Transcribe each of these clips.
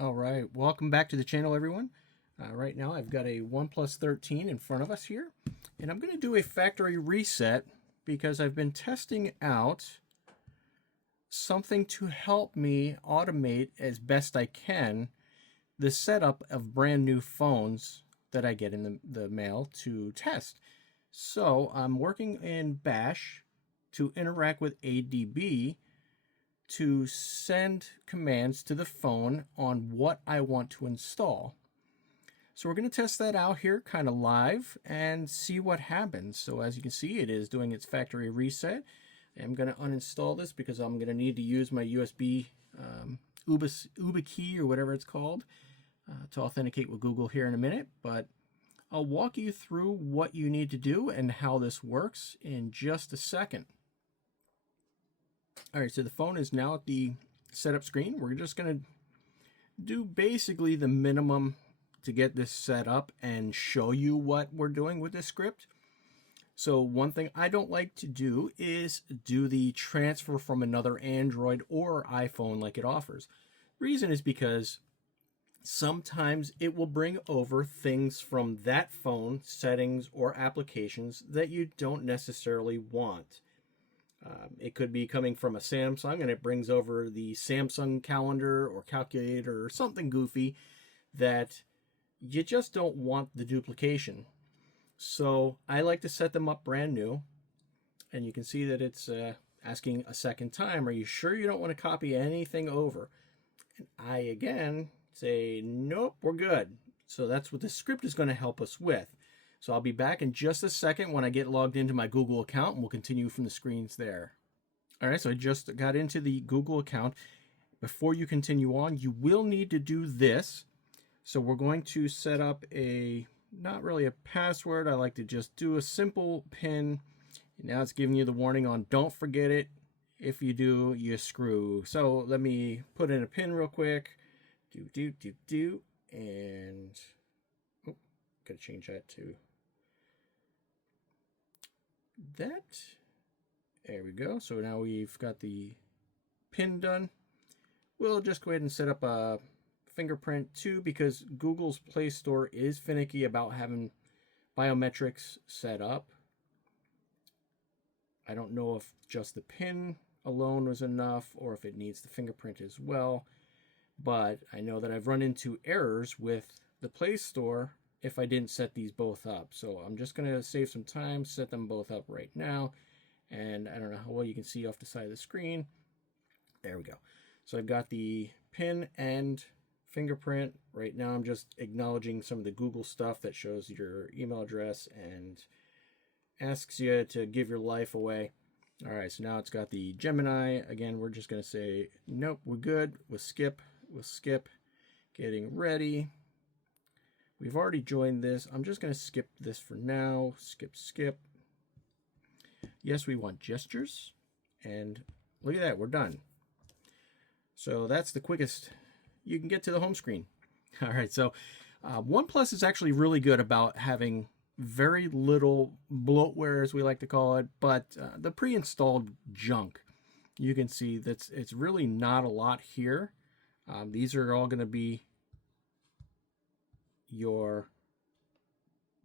All right, welcome back to the channel, everyone. Right now I've got a OnePlus 13 in front of us here, and I'm going to do a factory reset because I've been testing out something to help me automate as best I can the setup of brand new phones that I get in the mail to test. So I'm working in Bash to interact with ADB to send commands to the phone on what I want to install. So we're going to test that out here kind of live and see what happens. So as you can see, it is doing its factory reset. I'm going to uninstall this because I'm going to need to use my USB UBA key or whatever it's called to authenticate with Google here in a minute. But I'll walk you through what you need to do and how this works in just a second. All right, so the phone is now at the setup screen. We're just going to do basically the minimum to get this set up and show you what we're doing with this script. So one thing I don't like to do is do the transfer from another Android or iPhone like it offers. Reason is because sometimes it will bring over things from that phone, settings or applications that you don't necessarily want. It could be coming from a Samsung and it brings over the Samsung calendar or calculator or something goofy that you just don't want the duplication. So I like to set them up brand new, and you can see that it's asking a second time, are you sure you don't want to copy anything over? And I again say, nope, we're good. So that's what the script is going to help us with. So I'll be back in just a second when I get logged into my Google account, and we'll continue from the screens there. All right, so I just got into the Google account. Before you continue on, you will need to do this. So we're going to set up not really a password. I like to just do a simple PIN. Now it's giving you the warning on don't forget it. If you do, you screw. So let me put in a PIN real quick. And gotta change that to that. There we go. So now we've got the PIN done. We'll just go ahead and set up a fingerprint too, because Google's Play Store is finicky about having biometrics set up. I don't know if just the PIN alone was enough or if it needs the fingerprint as well, but I know that I've run into errors with the Play Store if I didn't set these both up. So I'm just going to save some time, set them both up right now. And I don't know how well you can see off the side of the screen. There we go. So I've got the PIN and fingerprint. Right now I'm just acknowledging some of the Google stuff that shows your email address and asks you to give your life away. All right, so now it's got the Gemini. Again, we're just going to say, nope, we're good. We'll skip. Getting ready. We've already joined this. I'm just going to skip this for now. Skip. Yes, we want gestures. And look at that, we're done. So that's the quickest you can get to the home screen. All right, so OnePlus is actually really good about having very little bloatware, as we like to call it, but the pre-installed junk. You can see that it's really not a lot here. These are all going to be your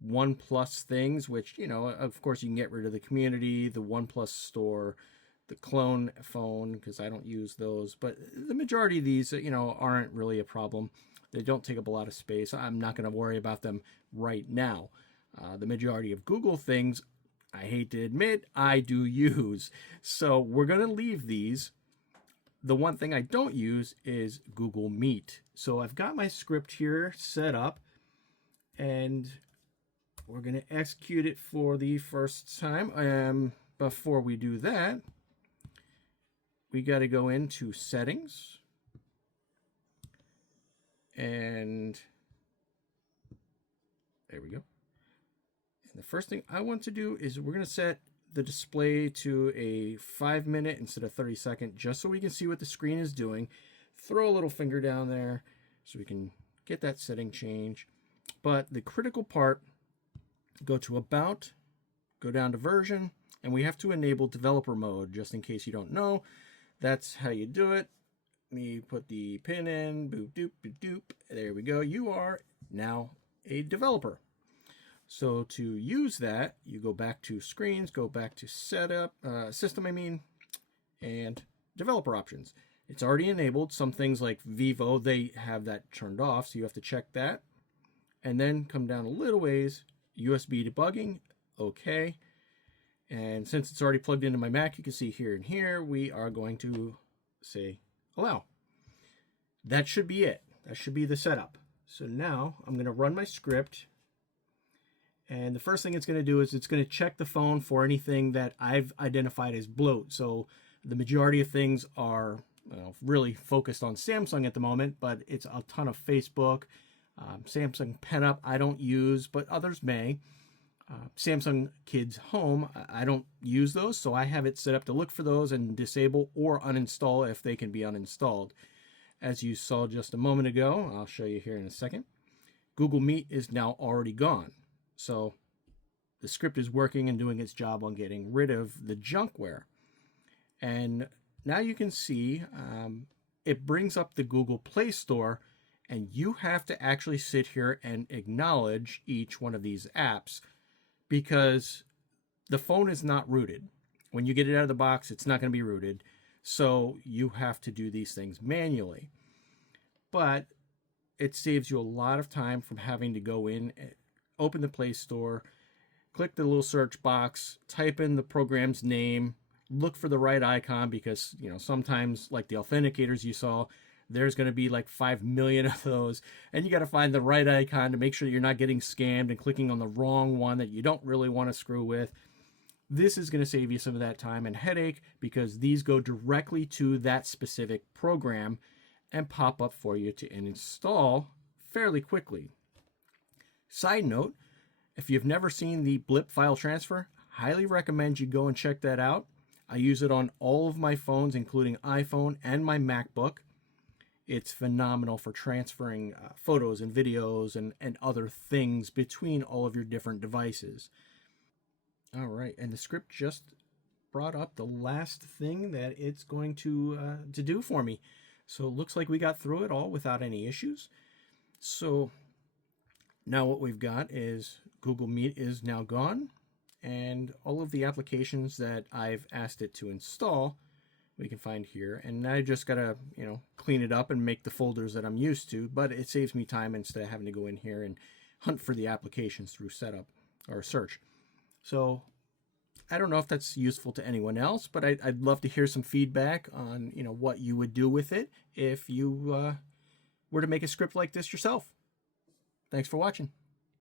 OnePlus things, which, you know, of course you can get rid of the community, the OnePlus store, the clone phone, because I don't use those. But the majority of these, you know, aren't really a problem. They don't take up a lot of space. I'm not going to worry about them right now. The majority of Google things, I hate to admit, I do use. So we're going to leave these. The one thing I don't use is Google Meet. So I've got my script here set up, and we're going to execute it for the first time. Before we do that, we got to go into settings, and there we go. And the first thing I want to do is we're going to set the display to a 5-minute instead of 30-second, just so we can see what the screen is doing. Throw a little finger down there so we can get that setting change. But the critical part, go to About, go down to Version, and we have to enable developer mode, just in case you don't know. That's how you do it. me put the pin in, boop, doop, boop, doop. There we go. You are now a developer. So to use that, you go back to screens, go back to setup, system, and developer options. It's already enabled. Some things like Vivo, they have that turned off, so you have to check that. And then come down a little ways, USB debugging, okay. And since it's already plugged into my Mac, you can see here and here, we are going to say allow. That should be it. That should be the setup. So now I'm going to run my script. And the first thing it's going to do is it's going to check the phone for anything that I've identified as bloat. So the majority of things are really focused on Samsung at the moment, but it's a ton of Facebook, Samsung Pen Up I don't use, but others may. Samsung Kids Home, I don't use those, so I have it set up to look for those and disable or uninstall if they can be uninstalled. As you saw just a moment ago, I'll show you here in a second, Google Meet is now already gone. So the script is working and doing its job on getting rid of the junkware. And now you can see it brings up the Google Play Store, and you have to actually sit here and acknowledge each one of these apps because the phone is not rooted. When you get it out of the box, it's not going to be rooted. So you have to do these things manually. But it saves you a lot of time from having to go in, open the Play Store, click the little search box, type in the program's name, look for the right icon because, sometimes like the authenticators you saw, there's going to be like 5 million of those, and you got to find the right icon to make sure you're not getting scammed and clicking on the wrong one that you don't really want to screw with. This is going to save you some of that time and headache because these go directly to that specific program and pop up for you to install fairly quickly. Side note, if you've never seen the Blip file transfer, highly recommend you go and check that out. I use it on all of my phones, including iPhone and my MacBook. It's phenomenal for transferring photos and videos and other things between all of your different devices. All right, and the script just brought up the last thing that it's going to do for me. So it looks like we got through it all without any issues. So now what we've got is Google Meet is now gone, and all of the applications that I've asked it to install we can find here. And now I just gotta, clean it up and make the folders that I'm used to, but it saves me time instead of having to go in here and hunt for the applications through setup or search. So I don't know if that's useful to anyone else, but I'd love to hear some feedback on, what you would do with it if you were to make a script like this yourself. Thanks for watching.